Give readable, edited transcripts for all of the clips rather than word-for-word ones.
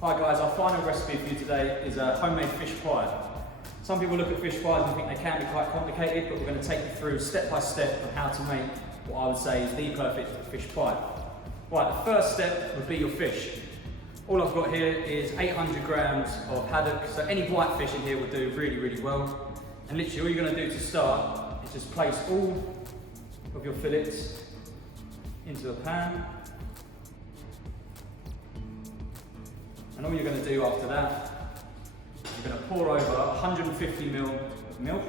Hi guys, our final recipe for you today is a homemade fish pie. Some people look at fish pies and think they can be quite complicated, but we're going to take you through step by step on how to make what I would say is the perfect fish pie. Right, the first step would be your fish. All I've got here is 800 grams of haddock, so any white fish in here will do really well. And literally all you're going to do to start is just place all of your fillets into a pan. And all you're going to do after that, you're going to pour over 150 ml of milk,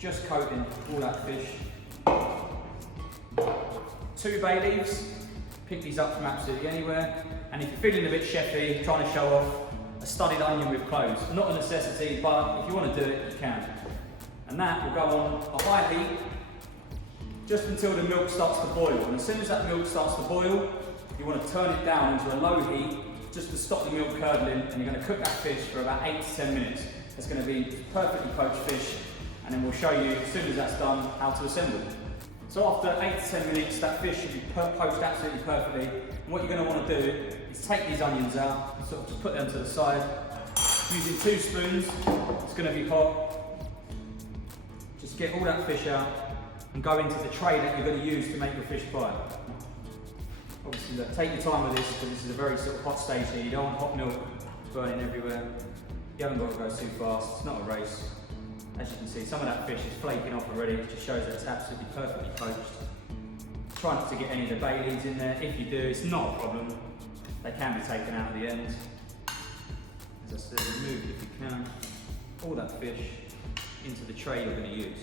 just coating all that fish. 2 bay leaves, pick these up from absolutely anywhere. And if you're feeling a bit chefy, trying to show off, a studded onion with cloves. Not a necessity, but if you want to do it, you can. And that will go on a high heat, just until the milk starts to boil. And as soon as that milk starts to boil, you want to turn it down into a low heat just to stop the milk curdling, and you're going to cook that fish for about 8 to 10 minutes. It's going to be perfectly poached fish, and then we'll show you as soon as that's done how to assemble. So after 8 to 10 minutes, that fish should be poached absolutely perfectly. And what you're going to want to do is take these onions out and sort of just put them to the side. Using 2 spoons, it's going to be hot. Just get all that fish out and go into the tray that you're going to use to make your fish pie. Obviously, look, take your time with this because this is a very sort of hot stage here. You don't want hot milk burning everywhere. You haven't got to go too fast. It's not a race. As you can see, some of that fish is flaking off already. It just shows that it's absolutely perfectly poached. Try not to get any of the bay leaves in there. If you do, it's not a problem. They can be taken out at the end. As I said, remove, if you can, all that fish into the tray you're going to use.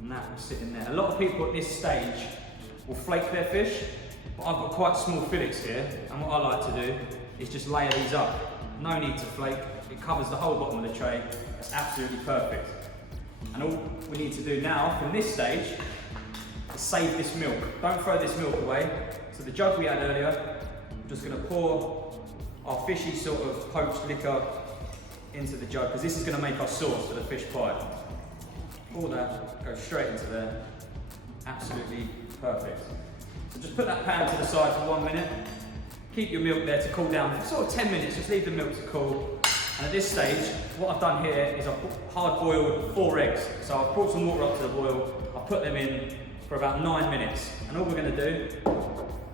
And that will sit in there. A lot of people at this stage will flake their fish, but I've got quite small fillets here, and what I like to do is just layer these up. No need to flake. It covers the whole bottom of the tray. It's absolutely perfect. And all we need to do now from this stage is save this milk. Don't throw this milk away. So the jug we had earlier, I'm just going to pour our fishy sort of poached liquor into the jug, because this is going to make our sauce for the fish pie. Pour that, go straight into there. Absolutely perfect. So just put that pan to the side for 1 minute. Keep your milk there to cool down for sort of 10 minutes. Just leave the milk to cool. And at this stage, what I've done here is I've hard boiled 4 eggs. So I've brought some water up to the boil. I'll put them in for about 9 minutes. And all we're going to do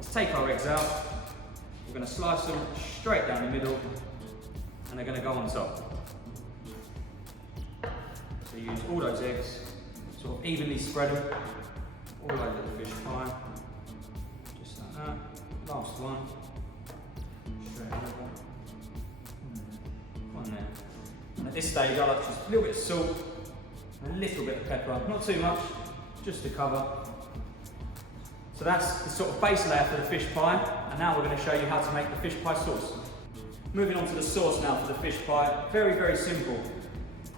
is take our eggs out. We're going to slice them straight down the middle, and they're going to go on top. So use all those eggs, sort of evenly spread them all over the fish pie. Just like that. Last one. Straight over. One there. And at this stage, I like just a little bit of salt, and a little bit of pepper. Not too much, just to cover. So that's the sort of base layer for the fish pie, and now we're going to show you how to make the fish pie sauce. Moving on to the sauce now for the fish pie. Very simple.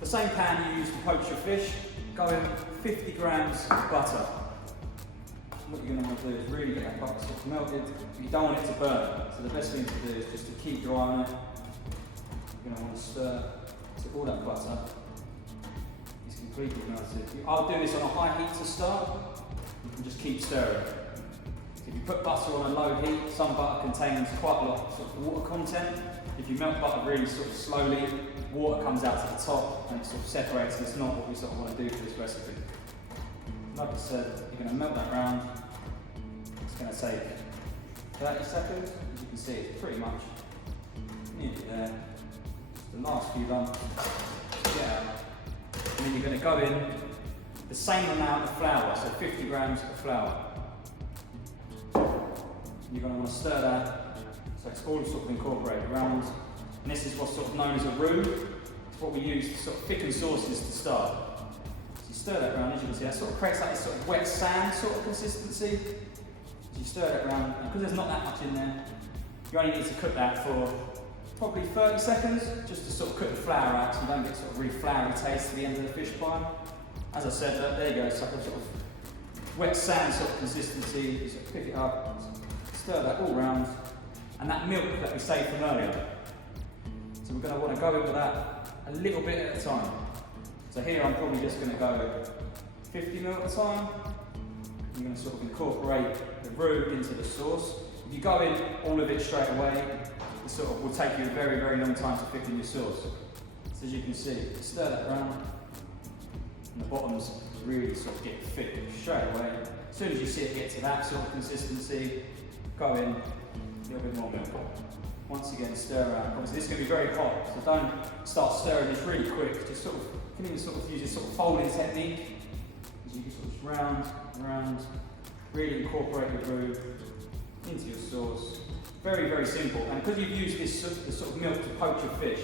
The same pan you use to poach your fish, go in 50 grams of butter. What you're going to want to do is really get that butter sort of melted. You don't want it to burn, so the best thing to do is just to keep your eye on it. You're going to want to stir so all that butter is completely melted. I'll do this on a high heat to start. You can just keep stirring. If you put butter on a low heat, some butter contains quite a lot of sort of water content. If you melt butter really sort of slowly, water comes out to the top and it sort of separates, and it's not what we sort of want to do for this recipe. Like I said, you're going to melt that round. It's going to take 30 seconds. As you can see, it's pretty much nearly there. Just the last few lumps. Yeah. And then you're going to go in the same amount of flour, so 50 grams of flour. You're going to want to stir that so it's all sort of incorporated around. And this is what's sort of known as a roux. It's what we use to sort of thicken sauces to start. So you stir that around, as you can see, that sort of creates like this sort of wet sand sort of consistency. So you stir that around, and because there's not that much in there, you only need to cook that for probably 30 seconds, just to sort of cook the flour out so you don't get sort of really floury taste at the end of the fish pie. As I said, there you go, it's like a sort of wet sand sort of consistency. You sort of pick it up, stir that all round, and that milk that we saved from earlier. So we're going to want to go over that a little bit at a time. So here I'm probably just going to go 50 ml at a time. I'm going to sort of incorporate the roux into the sauce. If you go in all of it straight away, it sort of will take you a very, very long time to thicken your sauce. So as you can see, stir that around, and the bottoms really sort of get thick straight away. As soon as you see it get to that sort of consistency, go in, a little bit more milk. Once again, stir around. Obviously this is going to be very hot, so don't start stirring this really quick. Just sort of, you can even sort of use this sort of folding technique. As you can sort of round, really incorporate the roux into your sauce. Very, very simple. And because you've used this sort of milk to poach your fish,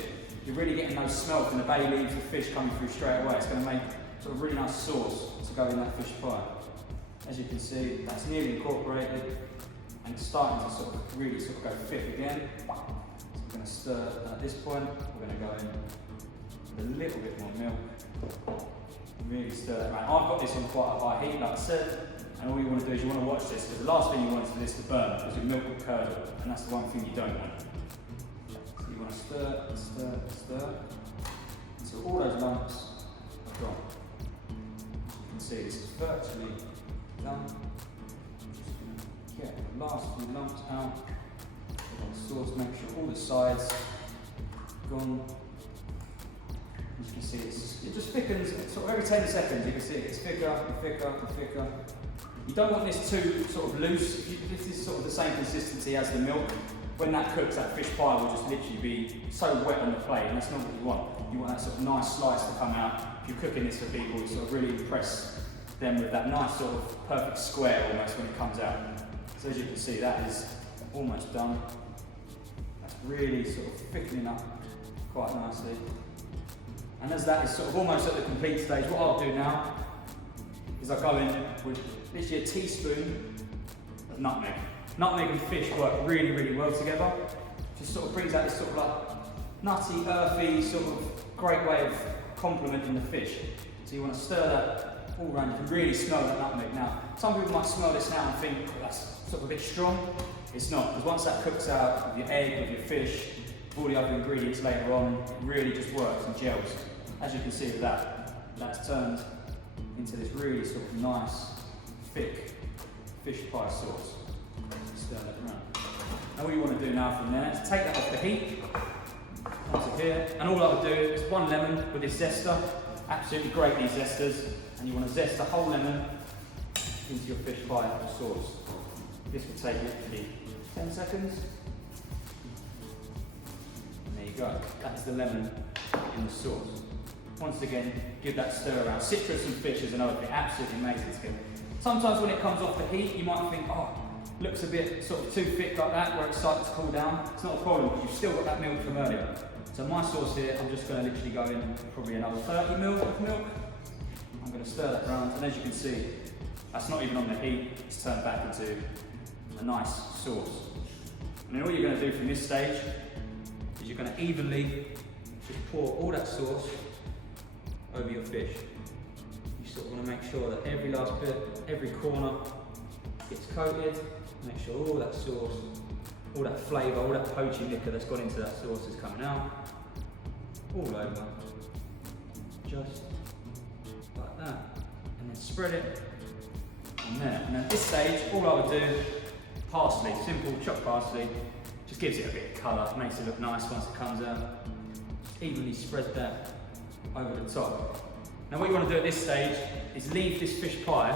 you're really getting those smell from the bay leaves, the fish coming through straight away. It's going to make sort of really nice sauce to go in that fish pie. As you can see, that's nearly incorporated and it's starting to sort of really sort of go thick again. So we're going to stir at this point. We're going to go in with a little bit more milk. Really stir that around. I've got this on quite a high heat, like I said, and all you want to do is you want to watch this, because the last thing you want is for this to burn, because your milk will curdle, and that's the one thing you don't want. So you want to stir, until all those lumps are gone. As you can see, this is virtually done. Just going to get the last few lumps out. The sauce, make sure all the sides are gone. As you can see, it just thickens, sort of every 10 seconds you can see it gets thicker and thicker and thicker. You don't want this too sort of loose. If this is sort of the same consistency as the milk, when that cooks, that fish pie will just literally be so wet on the plate, and that's not what you want. You want that sort of nice slice to come out. If you're cooking this for people, you sort of really impress them with that nice sort of perfect square almost when it comes out. So as you can see, that is almost done. That's really sort of thickening up quite nicely. And as that is sort of almost at the complete stage, what I'll do now is I'll go in with literally a teaspoon of nutmeg. Nutmeg and fish work really, really well together. Just sort of brings out this sort of like nutty, earthy, sort of great way of complementing the fish. So you want to stir that all around. You can really smell that nutmeg now. Some people might smell this now and think, oh, that's sort of a bit strong. It's not, because once that cooks out with your egg, with your fish, with all the other ingredients later on, it really just works and gels. As you can see with that, that's turned into this really sort of nice, thick fish pie sauce. Stir that around. Now what you want to do now from there is take that off the heat, onto here, and all I would do is 1 lemon with this zester. Absolutely great, these zesters, and you want to zest the whole lemon into your fish pie sauce. This will take literally 10 seconds. And there you go, that's the lemon in the sauce. Once again, give that stir around. Citrus and fish is another thing, absolutely amazing together. Sometimes when it comes off the heat, you might think, oh, looks a bit sort of too thick like that, where it's starting to cool down. It's not a problem, because you've still got that milk from earlier. So my sauce here, I'm just going to literally go in probably another 30 ml of milk. I'm going to stir that around, and as you can see, that's not even on the heat, it's turned back into a nice sauce. And then all you're going to do from this stage is you're going to evenly just pour all that sauce over your fish. You sort of want to make sure that every last bit, every corner gets coated. Make sure all that sauce, all that flavour, all that poachy liquor that's gone into that sauce is coming out. All over. Just like that. And then spread it on there. And at this stage, all I would do, parsley, simple chopped parsley, just gives it a bit of colour, makes it look nice once it comes out. Just evenly spread that over the top. Now what you want to do at this stage is leave this fish pie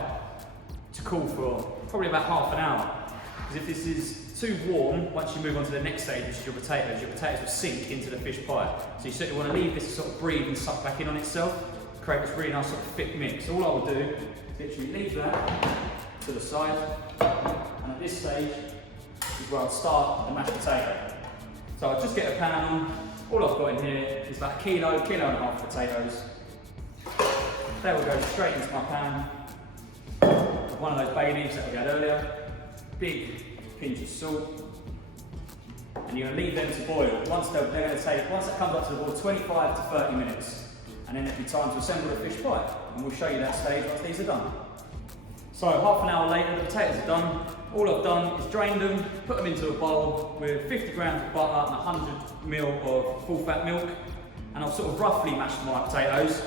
to cool for probably about half an hour. Because if this is too warm, once you move on to the next stage, which is your potatoes will sink into the fish pie. So you certainly want to leave this to sort of breathe and suck back in on itself, create this really nice sort of thick mix. So all I will do is literally leave that to the side, and at this stage is where I'll start the mashed potato. So I'll just get a pan on. All I've got in here is about a kilo and a half potatoes. They will go straight into my pan. One of those bay leaves that we had earlier. Big pinch of salt. And you're going to leave them to boil. Once it comes up to the boil, 25 to 30 minutes. And then it'll be time to assemble the fish pie. And we'll show you that stage once these are done. So half an hour later, the potatoes are done. All I've done is drained them, put them into a bowl with 50 grams of butter and 100 ml of full fat milk. And I've sort of roughly mashed my potatoes.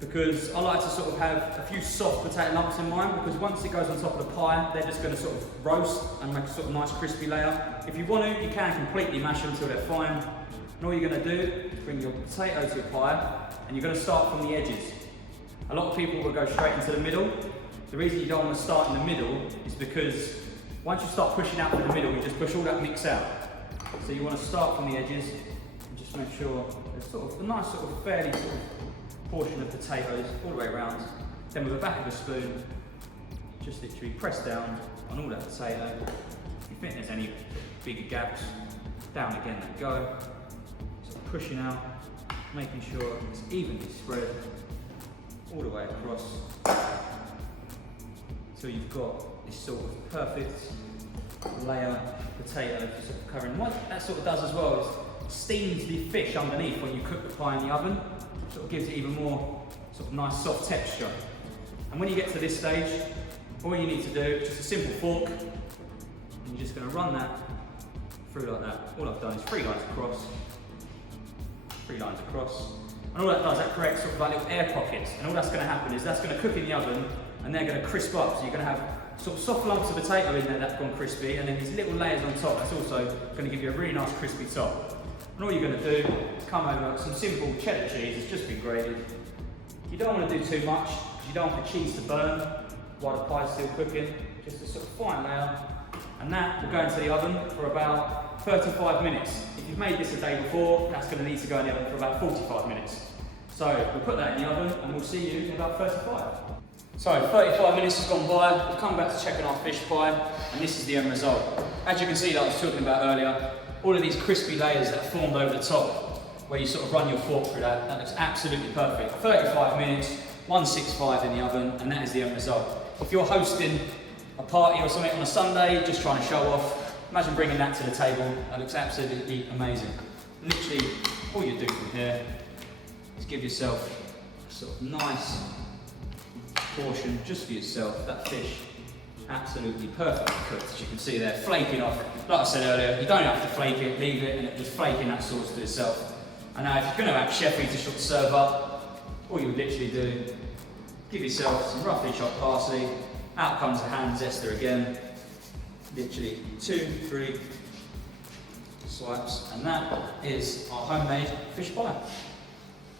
because I like to sort of have a few soft potato lumps in mine, because once it goes on top of the pie, they're just going to sort of roast and make a sort of nice crispy layer. If you want to, you can completely mash them until they're fine. And all you're going to do is bring your potato to your pie, and you're going to start from the edges. A lot of people will go straight into the middle. The reason you don't want to start in the middle is because once you start pushing out from the middle, you just push all that mix out. So you want to start from the edges and just make sure there's sort of a nice sort of fairly sort of portion of potatoes all the way around. Then with the back of a spoon, just literally press down on all that potato. If you think there's any bigger gaps, down again they go. So pushing out, making sure it's evenly spread all the way across. So you've got this sort of perfect layer of potato sort of covering. What that sort of does as well is steams the fish underneath when you cook the pie in the oven. Sort of gives it even more sort of nice soft texture. And when you get to this stage, all you need to do is just a simple fork, and you're just going to run that through like that. All I've done is 3 lines across, 3 lines across, and all that does, that creates sort of like little air pockets. And all that's going to happen is that's going to cook in the oven, and they're going to crisp up. So you're going to have sort of soft lumps of potato in there that's gone crispy, and then these little layers on top. That's also going to give you a really nice crispy top. And all you're going to do is come over some simple cheddar cheese. It's just been grated. You don't want to do too much because you don't want the cheese to burn while the pie's still cooking. Just a sort of fine layer, and that will go into the oven for about 35 minutes. If you've made this a day before, that's going to need to go in the oven for about 45 minutes. So we'll put that in the oven, and we'll see you in about 35. So 35 minutes has gone by, we've come back to check on our fish pie, and this is the end result. As you can see, like I was talking about earlier, all of these crispy layers that formed over the top, where you sort of run your fork through that looks absolutely perfect. 35 minutes, 165 in the oven, and that is the end result. If you're hosting a party or something on a Sunday, just trying to show off, imagine bringing that to the table. That looks absolutely amazing. Literally, all you do from here is give yourself a sort of nice portion just for yourself. That fish, absolutely perfectly cooked, as you can see there, flaking off. Like I said earlier, you don't have to flake it, leave it, and it just flaking that sauce to itself. And now if you're going to have chefy to sort of serve up, all you would literally do, give yourself some roughly chopped parsley, out comes the hand zester again, literally 2, 3 swipes, and that is our homemade fish pie.